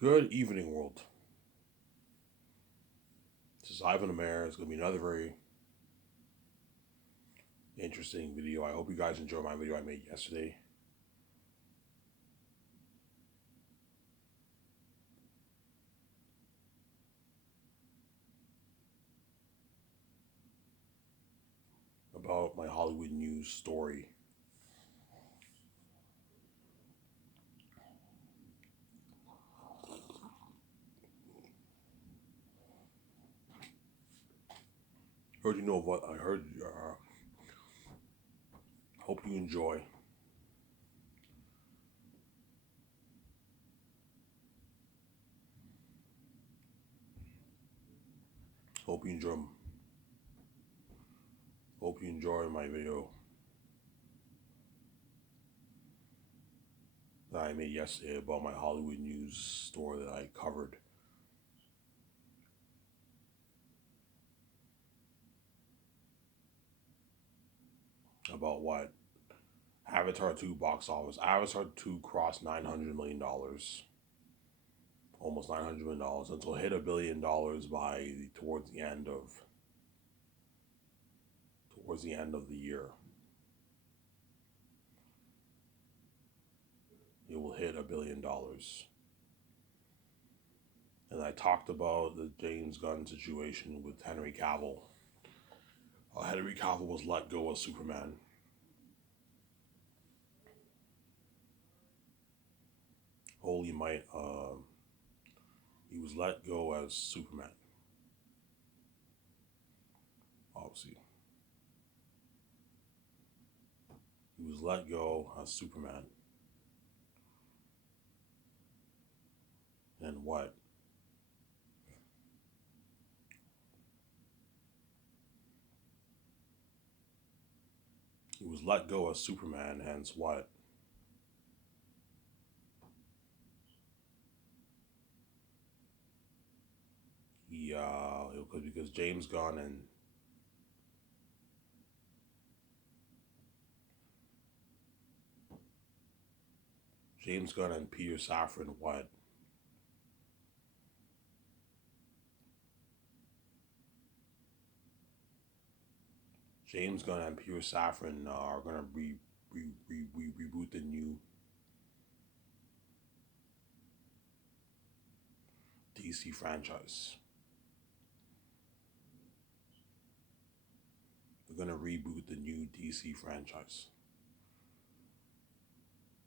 Good evening, world. This is Ivan Amer. It's going to be another very interesting video. I hope you guys enjoy my video I made yesterday about my Hollywood news story. Heard you know what I heard. Hope you enjoy. Hope you enjoy. Hope you enjoy my video that I made yesterday about my Hollywood news story that I covered. About what Avatar 2 box office. Avatar 2 crossed $900 million, almost $900 million, until it hit $1 billion towards the end of the year. It will hit $1 billion. And I talked about the James Gunn situation with Henry Cavill. Henry Cavill was let go as Superman. Holy might, he was let go as Superman. Obviously, he was let go as Superman. And what? He was let go as Superman, hence what? He, because James Gunn and Peter Safran, what? James Gunn and Peter Safran are gonna reboot the new DC franchise. They're gonna reboot the new DC franchise.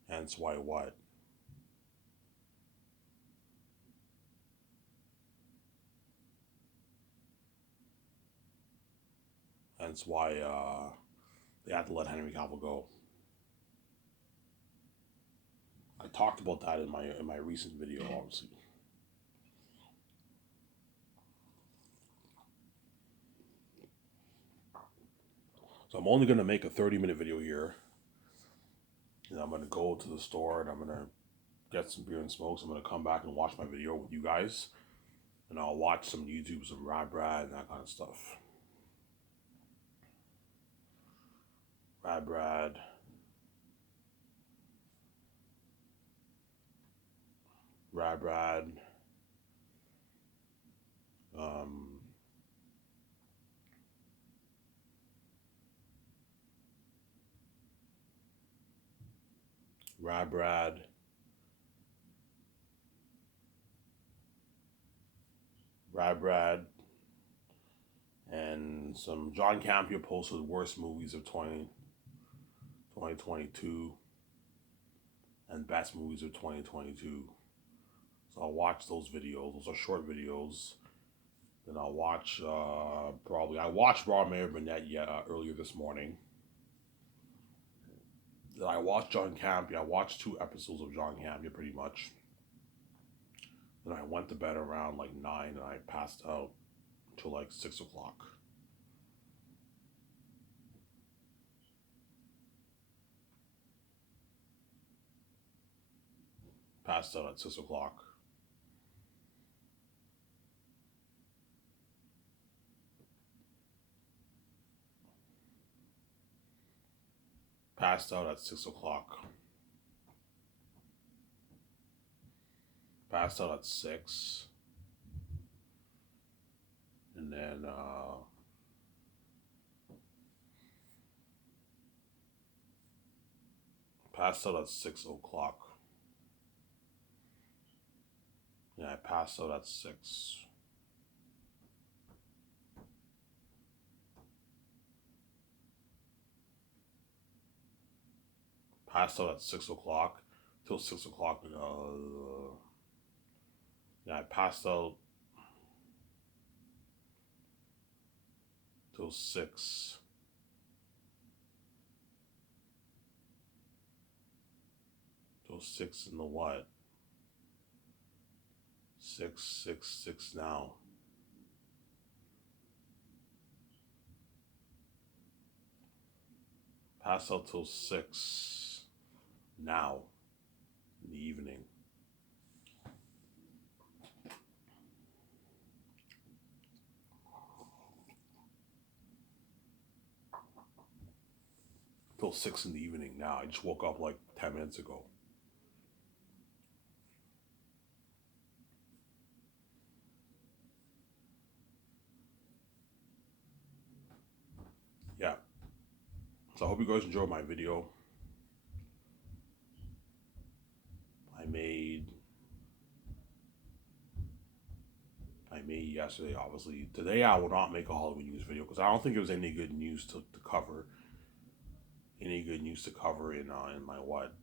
Hence why what? Hence why they have to let Henry Cavill go. I talked about that in my recent video, obviously. So I'm only gonna make a 30-minute video here. And I'm gonna go to the store and I'm gonna get some beer and smokes. I'm gonna come back and watch my video with you guys. And I'll watch some YouTube, some Brad and that kind of stuff. Brad. Um, Brad. And some John Campea posted worst movies of 2022 and best movies of 2022. So I'll watch those videos. Those are short videos. Then I'll watch I watched Raw Mayor Burnett earlier this morning. Then I watched John Campea. I watched 2 episodes of John Campea pretty much. Then I went to bed around like 9 and I passed out until like 6 o'clock. Passed out at 6 o'clock. Passed out at 6 o'clock. passed out at 6. And then passed out at 6 o'clock. Yeah, I passed out at 6. Passed out at 6 o'clock till 6 o'clock. Yeah, I passed out till 6. Till 6 in the what? 6 now. Passed out till 6 now in the evening. Till 6 in the evening now. I just woke up like 10 minutes ago. Yeah. So I hope you guys enjoyed my video. I made yesterday, obviously. Today I will not make a Halloween news video because I don't think there was any good news to cover. Any good news to cover in my what?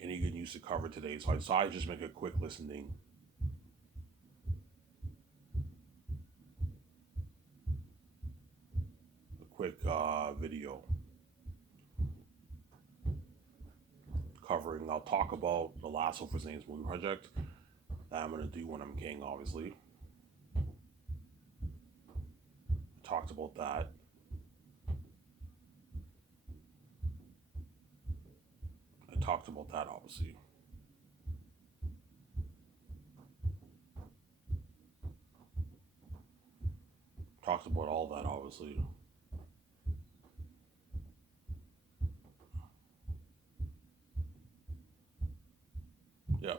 Any good news to cover today. So I decided to just make a quick listening. A quick video covering. I'll talk about the last Hope for Zane's movie project that I'm going to do when I'm king, obviously. Talked about that. I talked about that, obviously. Talked about all that, obviously. Yeah.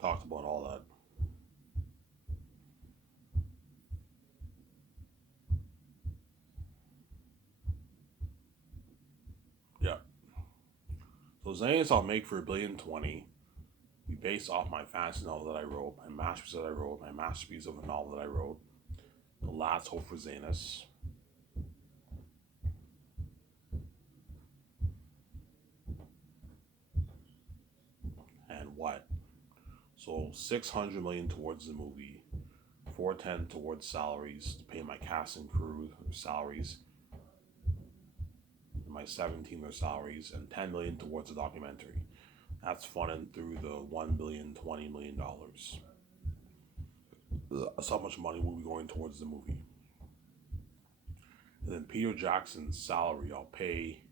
Talked about all that. Yeah. So Zane's I'll make for $1,020,000,000. Be based off my fantasy novel that I wrote, my masterpiece that I wrote, my masterpiece of a novel that I wrote, The Last Hope for Zanus. And what? So 600 million towards the movie, 410 towards salaries to pay my cast and crew their salaries, and my 17 their salaries, and 10 million towards the documentary. That's funded through the $1,020,000,000. That's how much money will be going towards the movie. And then Peter Jackson's salary, I'll pay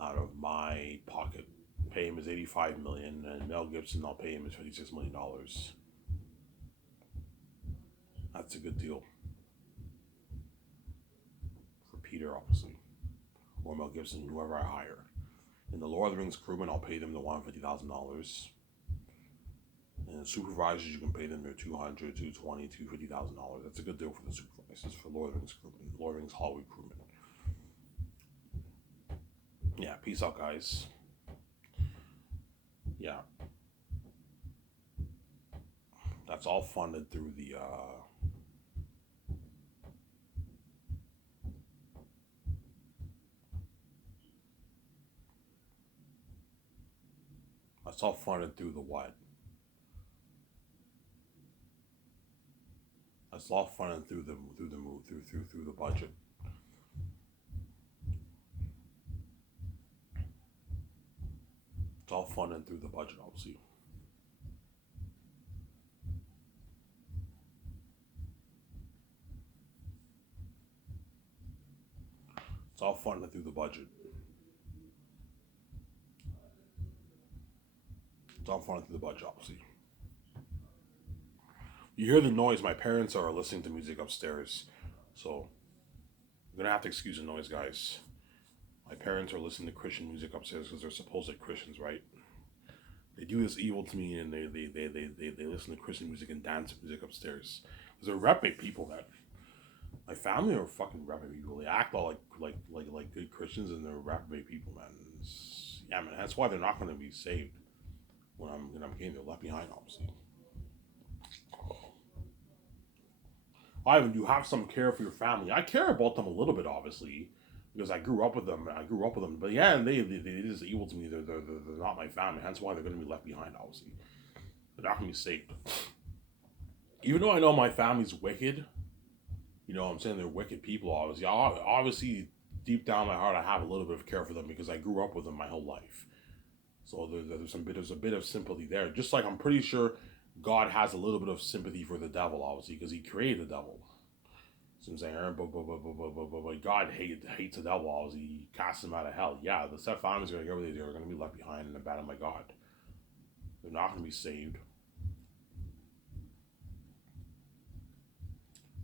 out of my pocket. Pay him his $85 million, and Mel Gibson, I'll pay him his $56 million. That's a good deal for Peter, obviously, or Mel Gibson, whoever I hire. And the Lord of the Rings crewmen, I'll pay them the $150,000. And the supervisors, you can pay them their $200, $220, $250,000. That's a good deal for the supervisors, for Lord of the Rings crewmen, Lord of the Rings Hollywood crewmen. Yeah, peace out, guys. Yeah. That's all funded through the that's all funded through the what? That's all funded through the budget. It's all funded through the budget, obviously. It's all funded through the budget. So I'm falling through the budget, obviously. You hear the noise. My parents are listening to music upstairs. So you're going to have to excuse the noise, guys. My parents are listening to Christian music upstairs because they're supposed Christians, right? They do this evil to me, and they listen to Christian music and dance music upstairs. Because they're reprobate people, man. My family are fucking reprobate people. They act all like good Christians, and they're reprobate people, man. Yeah, man. That's why they're not going to be saved when I'm getting they're left behind, obviously. Ivan, you have some care for your family. I care about them a little bit, obviously, because I grew up with them. But yeah, and they just evil to me. They're not my family. Hence why they're going to be left behind, obviously. They're not going to be saved. Even though I know my family's wicked, you know what I'm saying, they're wicked people, obviously. Obviously, deep down my heart, I have a little bit of care for them because I grew up with them my whole life. So there's a bit of sympathy there. Just like I'm pretty sure God has a little bit of sympathy for the devil, obviously, because he created the devil. So I'm saying, but God hates the devil, obviously. He casts him out of hell. Yeah, the set families are going to be left behind and abandoned by God. They're not going to be saved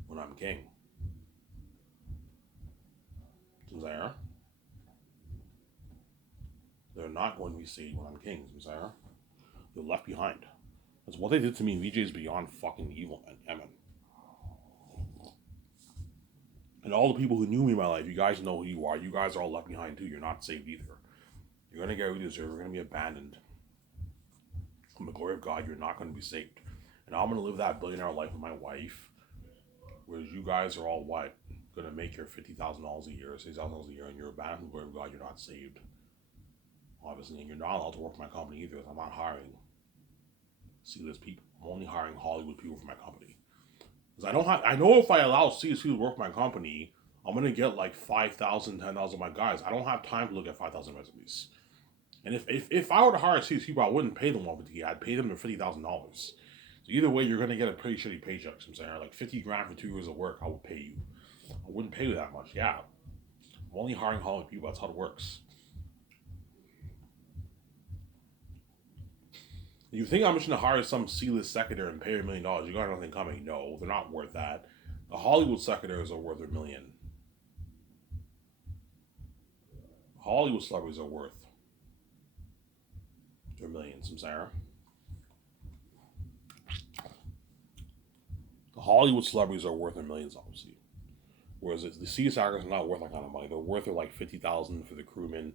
when I'm king. So I'm saying, they're not going to be saved when I'm king. So I'm saying, they're left behind. That's what they did to me. VJ is beyond fucking evil, man. Yeah, man. And all the people who knew me in my life, you guys know who you are. You guys are all left behind too. You're not saved either. You're going to get what you deserve. You're going to be abandoned. From the glory of God, you're not going to be saved. And I'm going to live that billionaire life with my wife. Whereas you guys are all what? Going to make your $50,000 a year, $60,000 a year, and you're abandoned from the glory of God. You're not saved. Obviously, and you're not allowed to work for my company either. I'm not hiring C-list people. I'm only hiring Hollywood people for my company. Because I know if I allow C-list people to work for my company, I'm going to get like 5,000, 10,000 of my guys. I don't have time to look at 5,000 resumes. And if I were to hire C-list people, I wouldn't pay them $150,000. I'd pay them $50,000. So either way, you're going to get a pretty shitty paycheck. So I'm saying, like 50 grand for 2 years of work, I would pay you. I wouldn't pay you that much. Yeah. I'm only hiring Hollywood people. That's how it works. You think I'm just going to hire some C-list secretary and pay her $1 million? You got nothing coming. No, they're not worth that. The Hollywood secretaries are worth $1 million. Hollywood celebrities are worth $1 million. Some Sarah. The Hollywood celebrities are worth their millions, obviously. Whereas the C-list actors are not worth that kind of money. They're worth like $50,000 for the crewmen,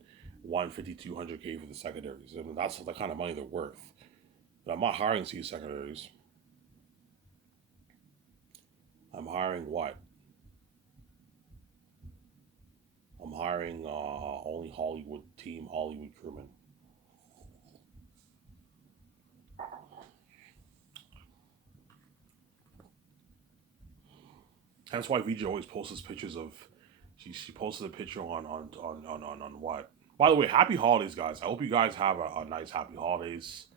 $150,000, $200,000 for the secretaries. I mean, that's the kind of money they're worth. But I'm not hiring C secretaries. I'm hiring what? I'm hiring only Hollywood team, Hollywood crewmen. That's why VJ always posts pictures of. She posted a picture on what? By the way, happy holidays, guys. I hope you guys have a nice happy holidays.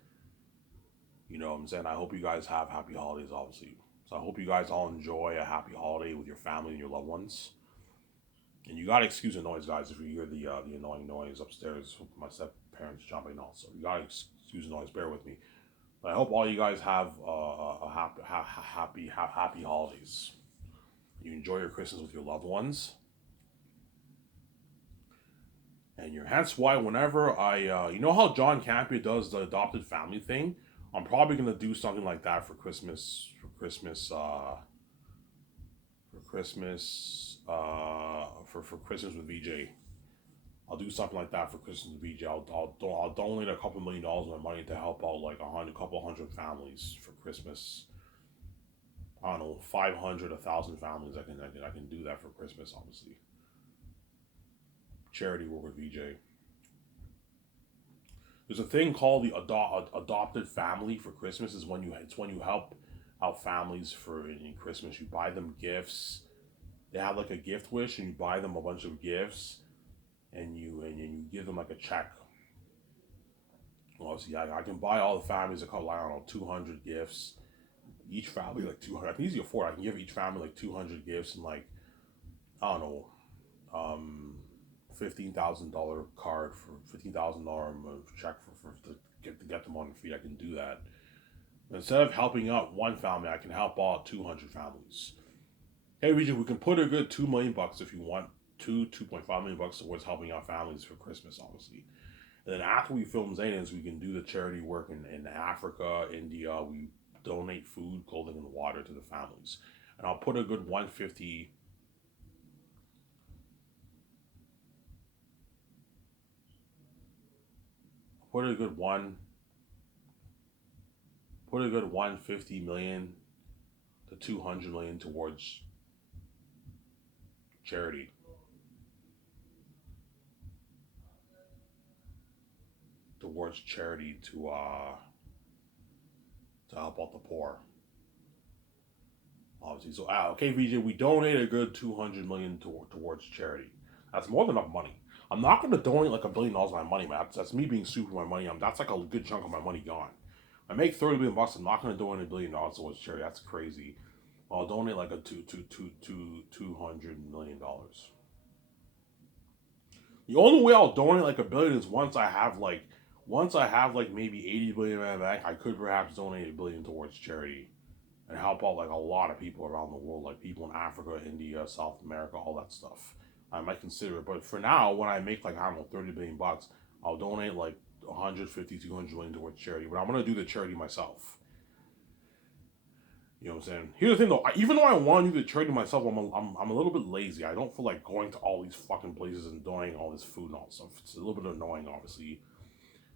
You know what I'm saying? I hope you guys have happy holidays, obviously. So I hope you guys all enjoy a happy holiday with your family and your loved ones. And you gotta excuse the noise, guys, if you hear the annoying noise upstairs with my step parents jumping also. You gotta excuse the noise. Bear with me. But I hope all you guys have a happy holidays. You enjoy your Christmas with your loved ones. And hence why whenever you know how John Campea does the adopted family thing, I'm probably gonna do something like that for Christmas. For Christmas with VJ. I'll do something like that for Christmas with VJ. I'll donate a couple $1 million of my money to help out like a couple hundred families for Christmas. I don't know, 500, 1,000 families. I can do that for Christmas, obviously. Charity work with VJ. There's a thing called the adopted family for Christmas. It's when you help out families in Christmas. You buy them gifts. They have like a gift wish, and you buy them a bunch of gifts, and you give them like a check. Well, see, I can buy all the families a couple, I don't know, 200 gifts. Each family like 200. I can easily afford. I can give each family like 200 gifts and like, I don't know, $15,000 card for $15,000 check for get them on their feet, I can do that. Instead of helping out one family, I can help out 200 families. Hey, Regent, we can put a good $2 million if you want, 2.5 million bucks towards helping out families for Christmas, obviously. And then after we film Zaynus, we can do the charity work in Africa, India. We donate food, clothing, and water to the families. And I'll put a good 150. Put a good one. Put a good 150 million to 200 million towards charity. Towards charity to help out the poor. Obviously, so okay, VJ, we donate a good 200 million towards charity. That's more than enough money. I'm not going to donate like $1 billion of my money, man. That's me being stupid with my money. That's like a good chunk of my money gone. I make 30 million bucks. I'm not going to donate $1 billion towards charity. That's crazy. I'll donate like a $200 million. The only way I'll donate like $1 billion is once I have like maybe 80 billion in my bank. I could perhaps donate $1 billion towards charity and help out like a lot of people around the world, like people in Africa, India, South America, all that stuff. I might consider it, but for now, when I make like I don't know 30 billion bucks, I'll donate like 150, 200 million towards charity. But I'm gonna do the charity myself. You know what I'm saying? Here's the thing though, even though I want to do the charity myself, I'm a little bit lazy. I don't feel like going to all these fucking places and donating all this food and all this stuff. It's a little bit annoying, obviously.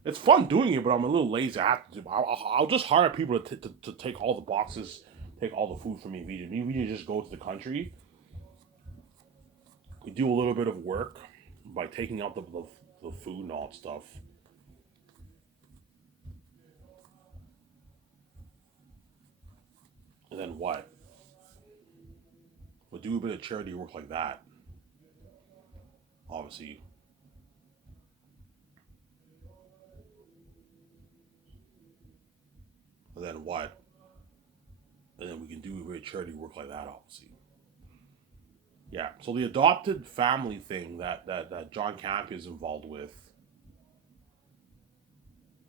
It's fun doing it, but I'm a little lazy. I'll just hire people to take all the boxes, take all the food for me. We just go to the country. We do a little bit of work by taking out the food and all that stuff. And then what? We'll do a bit of charity work like that, obviously. And then what? And then we can do a bit of charity work like that, obviously. Yeah. So the adopted family thing that John Campia is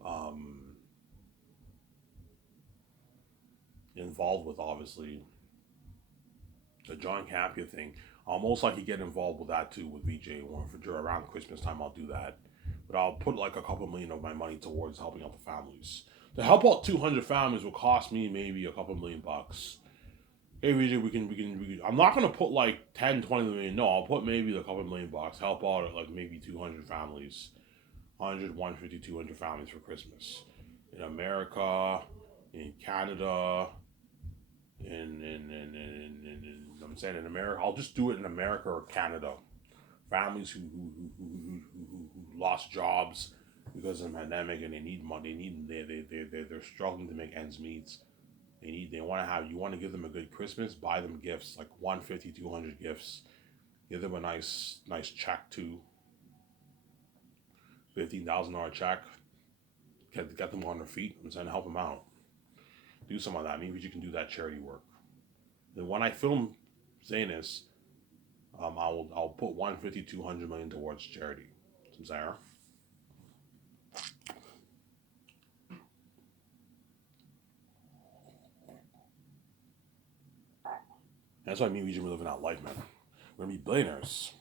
um, involved with obviously the John Campia thing. I'll most likely get involved with that too with VJ. For around Christmas time, I'll do that. But I'll put like a couple million of my money towards helping out the families. To help out 200 families will cost me maybe a couple million bucks. Hey, VJ, we can. I'm not gonna put like 10, 20 million. No, I'll put maybe a couple million bucks. Help out like maybe 200 families, 100, 150, 200 families for Christmas in America, in Canada, I'm saying in America. I'll just do it in America or Canada. Families who lost jobs because of the pandemic and they need money. They're struggling to make ends meet. They want to have, you want to give them a good Christmas, buy them gifts like 150, 200 gifts. Give them a nice check too. $15,000 check. Get them on their feet and then help them out. Do some of that. Maybe you can do that charity work. Then when I film Zaynus, I'll put 150, 200 million towards charity. Some Sarah. That's why me and We're living out life, man. We're gonna be billionaires.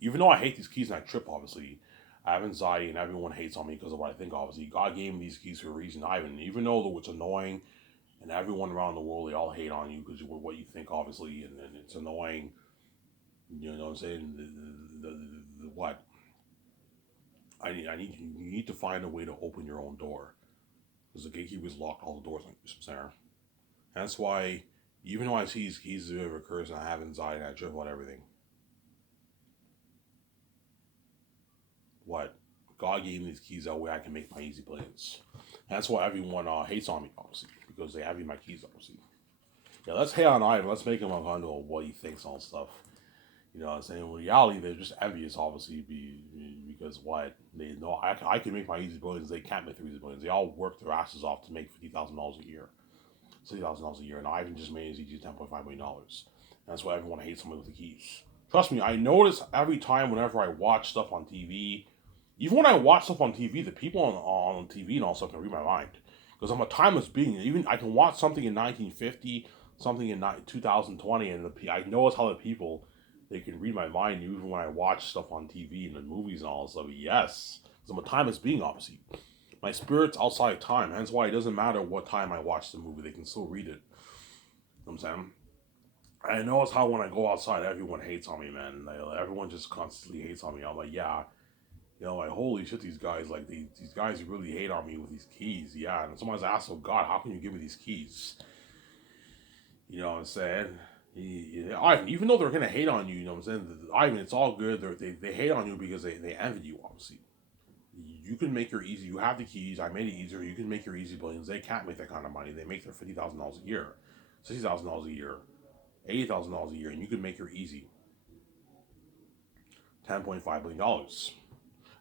Even though I hate these keys and I trip, obviously, I have anxiety and everyone hates on me because of what I think. Obviously, God gave me these keys for a reason. Even though it's annoying, and everyone around the world they all hate on you because of what you think, obviously, and it's annoying. You know what I'm saying? What I need you need to find a way to open your own door because the gatekeepers lock all the doors on you, Sarah. That's why even though I see these keys as a curse and I have anxiety and I trip about everything, what God gave me these keys that way I can make my easy plans. That's why everyone hates on me, obviously, because they have me my keys, obviously. Yeah, let's hate on Ivan. Let's make him uncomfortable what he thinks and all stuff. You know what I'm saying? In reality, they're just envious, obviously, because what? They know I can make my easy billions. They can't make their easy billions. They all work their asses off to make $50,000 a year, $60,000 a year. And Ivan just made his easy $10.5 million. And that's why everyone hates somebody with the keys. Trust me, I notice every time whenever I watch stuff on TV Even when I watch stuff on TV, the people on TV and all stuff can read my mind. Because I'm a timeless being. Even I can watch something in 1950, something in 2020, and I know it's how the people, they can read my mind even when I watch stuff on TV and the movies and all that stuff. Yes. Because I'm a timeless being, obviously. My spirit's outside time. Hence why it doesn't matter what time I watch the movie, they can still read it. You know what I'm saying? I know it's how when I go outside, everyone hates on me, man. Everyone just constantly hates on me. I'm like, yeah, like holy shit, these guys, like these guys really hate on me with these keys. Yeah, and sometimes I ask, oh God, how can you give me these keys? You know what I'm saying? Ivan, even though they're gonna hate on you, you know what I'm saying? Ivan, it's all good. They hate on you because they envy you, obviously. You can make your easy. You have the keys. I made it easier. You can make your easy billions. They can't make that kind of money. They make their $50,000 a year, $60,000 a year, $80,000 a year, and you can make your easy $10.5 billion. And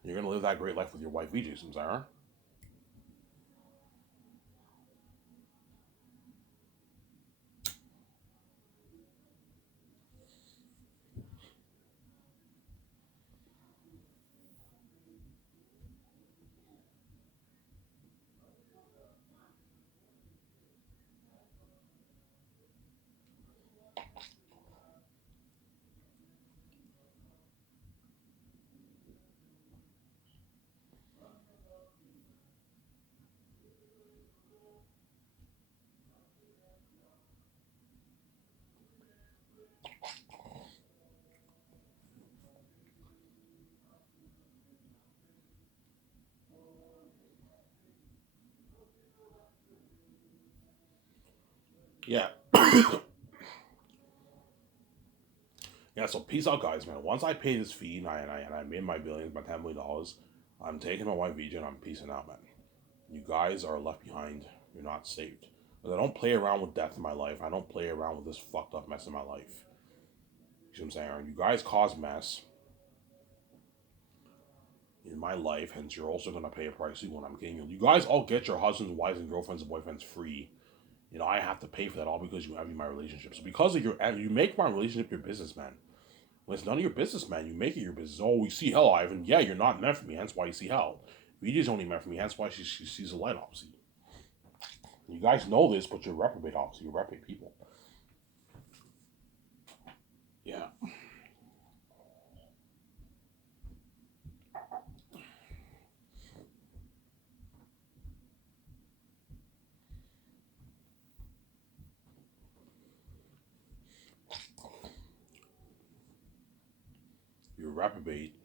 you're gonna live that great life with your wife, VJ Samsara. Yeah. Yeah, so peace out, guys, man. Once I pay this fee and I made my billions, my $10 million, I'm taking my wife VJ and I'm peacing out, man. You guys are left behind. You're not saved. But I don't play around with death in my life. I don't play around with this fucked up mess in my life. You know what I'm saying? You guys cause mess in my life, hence you're also gonna pay a price when I'm getting you. You guys all get your husbands, wives, and girlfriends and boyfriends free. I have to pay for that all because you envy my relationship. So because of you make my relationship your business, man. When it's none of your business, man, you make it your business. Oh, we see hell, Ivan. Yeah, you're not meant for me, hence why you see hell. VJ's only meant for me, hence why she sees the light, obviously. You guys know this, but you're reprobate, obviously. You're reprobate people. Yeah. You're reprobate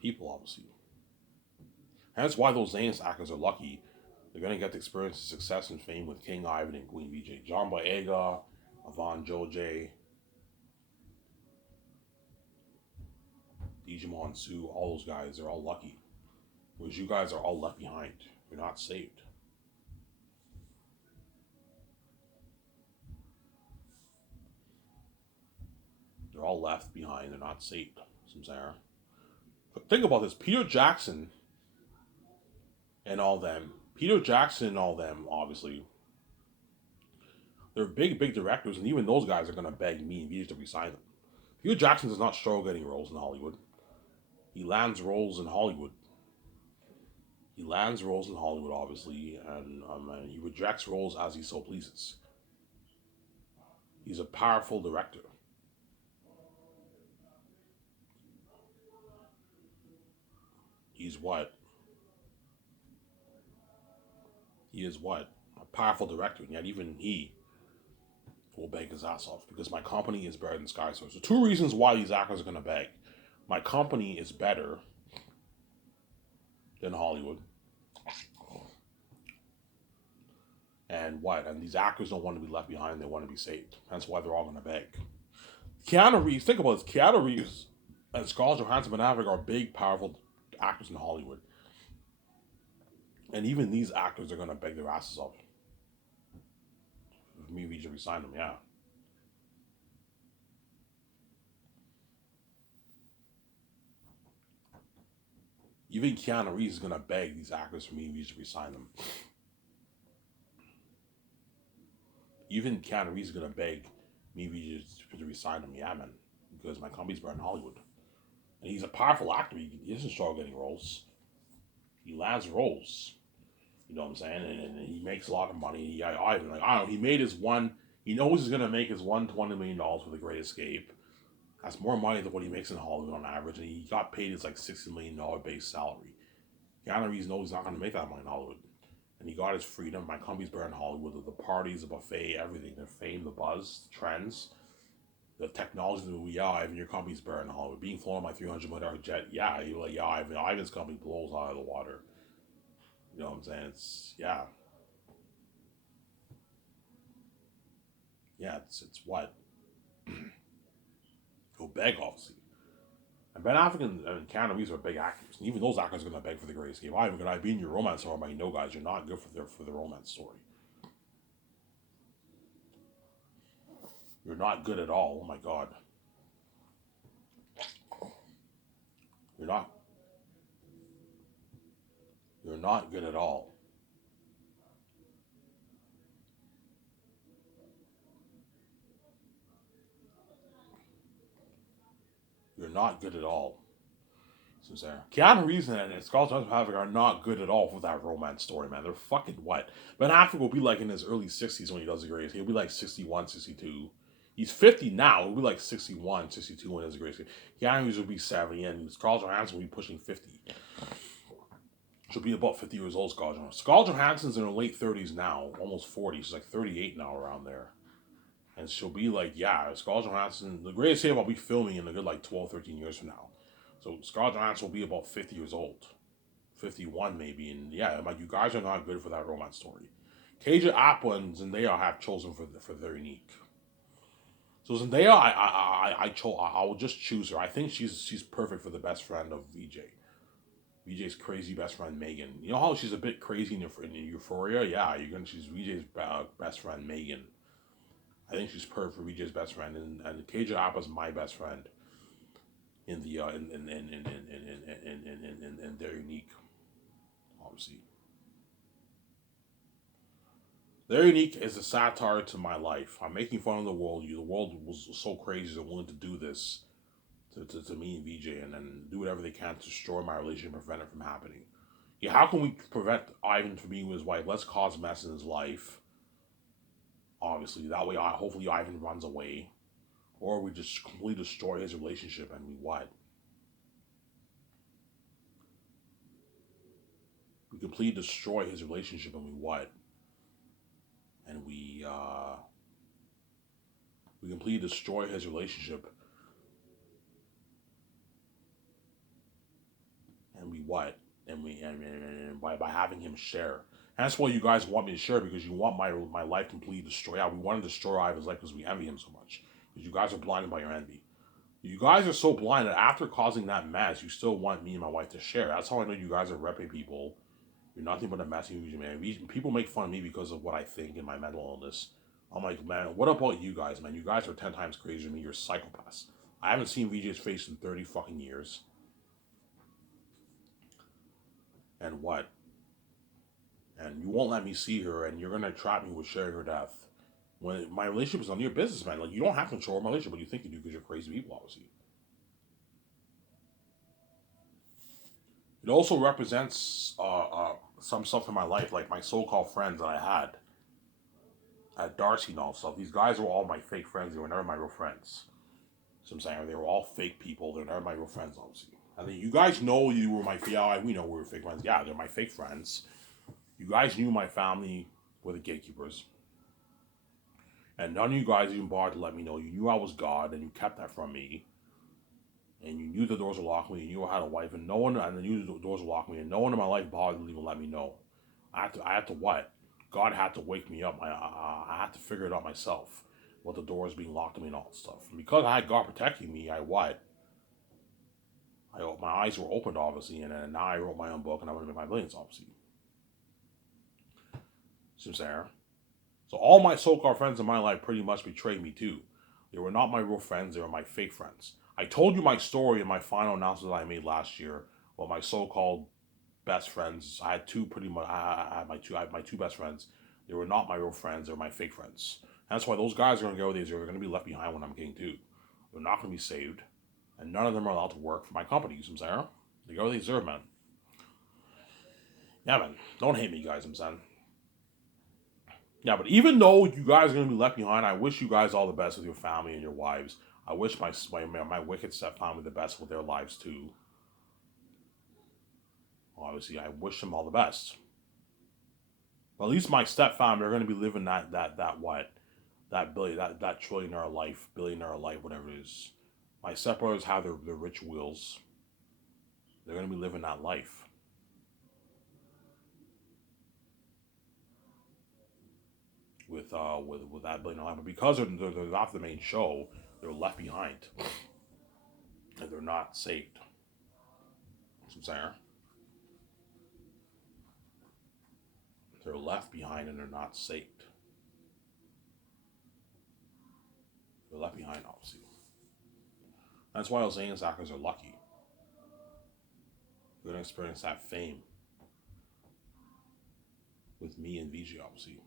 people, obviously. Hence why those Zanus actors are lucky. They're going to get to experience the success and fame with King Ivan and Queen VJ. John Boyega, Avon Joj, Digimon Sue, all those guys, they're all lucky. Whereas you guys are all left behind. You're not saved. They're all left behind. They're not saved. Samsara. But think about this. Peter Jackson and all them. Peter Jackson and all them, obviously, they're big, big directors, and even those guys are going to beg me and VJ to resign them. Peter Jackson does not struggle getting roles in Hollywood. He lands roles in Hollywood. He lands roles in Hollywood, obviously, and he rejects roles as he so pleases. He's a powerful director. He's what? He is what? A powerful director, and yet even he will beg his ass off because my company is better than Sky Source. So two reasons why these actors are going to beg. My company is better than Hollywood. And what? And these actors don't want to be left behind. They want to be saved. That's why they're all going to beg. Keanu Reeves, think about this. Keanu Reeves and Scarlett Johansson and Maverick are big, powerful actors in Hollywood. And even these actors are going to beg their asses off. Me, we should resign them, yeah. Even Keanu Reeves is going to beg these actors for me, we should resign them. Even Keanu Reeves is going to beg me, we should resign them, yeah, man. Because my company's better in Hollywood. And he's a powerful actor. He doesn't struggle getting roles. He lands roles. You know what I'm saying? And he makes a lot of money. I don't know. He made his one. He knows he's gonna make his $120 million for The Great Escape. That's more money than what he makes in Hollywood on average, and he got paid his like $60 million base salary. Keanu Reeves knows he's not gonna make that money in Hollywood, and he got his freedom. My company's better in Hollywood. The parties, the buffet, everything, the fame, the buzz, the trends, the technology. Ivan, your company's better in Hollywood. Being flown on my $300 million jet, you're like, Ivan's company blows out of the water. You know what I'm saying? It's what go beg obviously. And Ben Affleck and Keanu Reeves are big actors, and even those actors are gonna beg for The Great Escape. Ivan, could I be in your romance story? But no, guys, you're not good for the romance story. You're not good at all. Oh my god, you're not. You're not good at all. You're not good at all. Sincere. Keanu Reeves and Scarlett Johansson are not good at all for that romance story, man. They're fucking what? Ben Affleck will be like in his early 60s when he does The Great Escape. He'll be like 61, 62. He's 50 now. He'll be like 61, 62 when he does The Great Escape. Keanu Reeves will be 70, and Scarlett Johansson will be pushing 50. She'll be about 50 years old, Scarlett Johansson. Scarlett Johansson's in her late 30s now, almost 40. She's like 38 now, around there. And she'll be like, Scarlett Johansson, The Great Escape I'll be filming in a good like 12, 13 years from now. So Scarlett Johansson will be about 50 years old. 51 maybe, and like you guys are not good for that romance story. Kaja Appa and Zendaya have chosen for their unique. So Zendaya, I will just choose her. I think she's perfect for the best friend of VJ. VJ's crazy best friend Megan. You know how she's a bit crazy in Euphoria? Yeah, she's VJ's best friend Megan. I think she's perfect for VJ's best friend, and Kaja Appa's my best friend in the in their unique, obviously. Their unique is a satire to my life. I'm making fun of the world. The world was so crazy they're willing to do this to me and VJ, and then do whatever they can to destroy my relationship and prevent it from happening. Yeah, how can we prevent Ivan from being with his wife? Let's cause mess in his life. Obviously, that way, hopefully Ivan runs away, or we just completely destroy his relationship, and we what? We completely destroy his relationship, and we what? And we completely destroy his relationship, and we what? And by having him share. And that's why you guys want me to share, because you want my life completely destroyed. Yeah, we want to destroy Ivan's life because we envy him so much. Because you guys are blinded by your envy. You guys are so blind that after causing that mess, you still want me and my wife to share. That's how I know you guys are repping people. You're nothing but a messy man. People make fun of me because of what I think and my mental illness. I'm like, man, what about you guys, man? You guys are 10 times crazier than me. You're psychopaths. I haven't seen VJ's face in 30 fucking years. And what? And you won't let me see her, and you're gonna trap me with sharing her death. When my relationship is on your business, man. Like, you don't have control of my relationship, but you think you do because you're crazy people, obviously. It also represents some stuff in my life, like my so-called friends that I had at Darcy and all stuff. These guys were all my fake friends. They were never my real friends. So I'm saying they were all fake people. They're never my real friends, obviously. And then you guys know you were my we know we were fake friends. Yeah, they're my fake friends. You guys knew my family were the gatekeepers. And none of you guys even bothered to let me know. You knew I was God, and you kept that from me. And you knew the doors were locked me, and you knew I had a wife, and no one, and you knew the doors were locked me, and no one in my life bothered to even let me know. I had to what? God had to wake me up. I had to figure it out myself. What the doors being locked on me and all that stuff. And because I had God protecting me, my eyes were opened, obviously, and then now I wrote my own book, and I'm going to make my billions, obviously. See what I'm saying? So all my so-called friends in my life pretty much betrayed me too. They were not my real friends. They were my fake friends. I told you my story in my final announcement that I made last year. Well, my so-called best friends. I had two pretty much. I had my two best friends. They were not my real friends. They were my fake friends. And that's why those guys are going to go. They're going to be left behind when I'm getting too. They're not going to be saved. And none of them are allowed to work for my company, you see what I'm saying? They go, they deserve, man. Yeah, man. Don't hate me, guys, I'm saying. Yeah, but even though you guys are going to be left behind, I wish you guys all the best with your family and your wives. I wish my wicked stepfamily the best with their lives, too. Obviously, I wish them all the best. But at least my stepfamily are going to be living that billionaire life, whatever it is. My stepbrothers have their rich wheels. They're going to be living that life. With that billionaire life. But because they're not the main show, they're left behind. And they're not saved. That's what I'm saying. They're left behind and they're not saved. They're left behind, obviously. That's why those Zayn actors are lucky. They're going to experience that fame with me and VJ, obviously.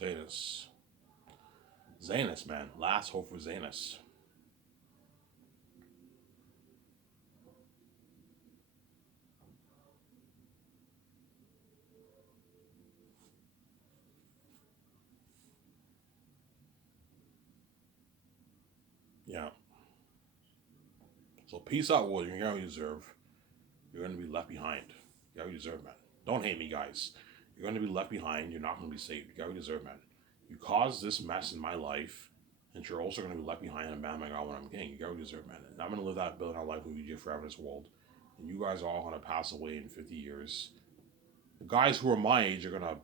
Zanus. Zanus, man. Last hope for Zanus. Yeah. So peace out, world. You're going to deserve. You're going to be left behind. You got what you deserve, man. Don't hate me, guys. You're going to be left behind. You're not going to be saved. You got what you deserve, man. You caused this mess in my life, and you're also going to be left behind and man my God when I'm king. You got what you deserve, man. And I'm going to live that billionaire life with you forever in this world. And you guys are all going to pass away in 50 years. The guys who are my age are going to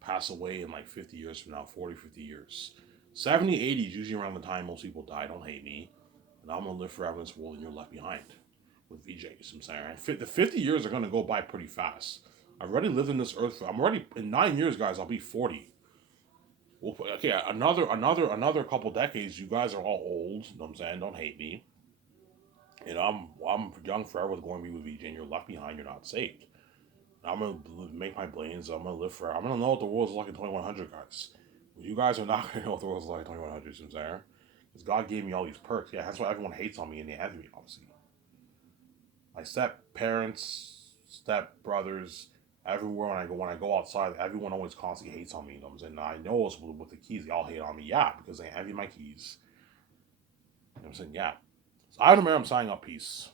pass away in like 50 years from now, 40, 50 years. 70, 80 is usually around the time most people die. Don't hate me. And I'm going to live forever in this world and you're left behind with VJs. I'm saying the 50 years are going to go by pretty fast. I've already lived in this earth. I'm already, in 9 years, guys, I'll be 40. Well, okay, another couple decades, you guys are all old. You know what I'm saying? Don't hate me. And I'm young forever going to be with VJ and you're left behind. You're not saved. I'm gonna make my brains. I'm gonna live forever. I'm gonna know what the world's like in 2100, guys. You guys are not gonna know what the world's like in 2100. I'm saying, because God gave me all these perks. Yeah, that's why everyone hates on me and they envy me. Obviously, my step parents, step brothers, everywhere when I go outside, everyone always constantly hates on me. You know what I'm saying? Now, I know it's with the keys, they all hate on me. Yeah, because they envy my keys. You know what I'm saying? Yeah. So I don't remember. I'm signing up. Peace.